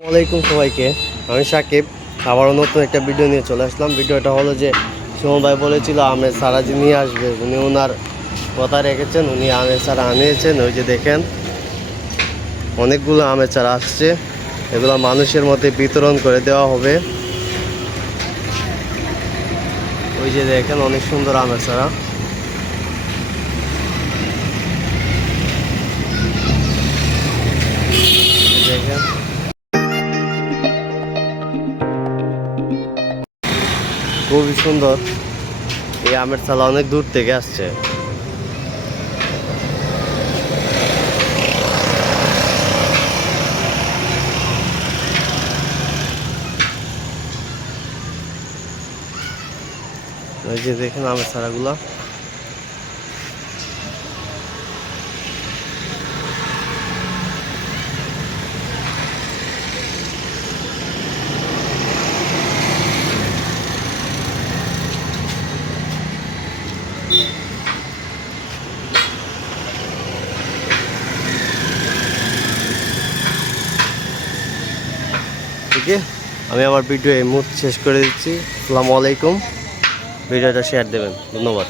আসসালামাইকুম সবাইকে। আমি সাকিব। আবারও নতুন একটা ভিডিও নিয়ে চলে আসলাম। ভিডিওটা হলো যে, সুমন ভাই বলেছিল আমের সারা যে নিয়ে আসবে। উনি ওনার কথা রেখেছেন, উনি আমের চারা আনিয়েছেন। ওই যে দেখেন, অনেকগুলো আমের চারা আসছে। এগুলো মানুষের মধ্যে বিতরণ করে দেওয়া হবে। ওই যে দেখেন, অনেক সুন্দর আমের চারা দেখেন খুবই সুন্দর। এই আমের চালা অনেক দূর থেকে আসছে। ওই যে দেখেন আমের চারাগুলো। আছে আমি আমার ভিডিও এই মুহূর্তে শেষ করে দিচ্ছি। আসসালামু আলাইকুম। ভিডিওটা শেয়ার দেবেন। ধন্যবাদ।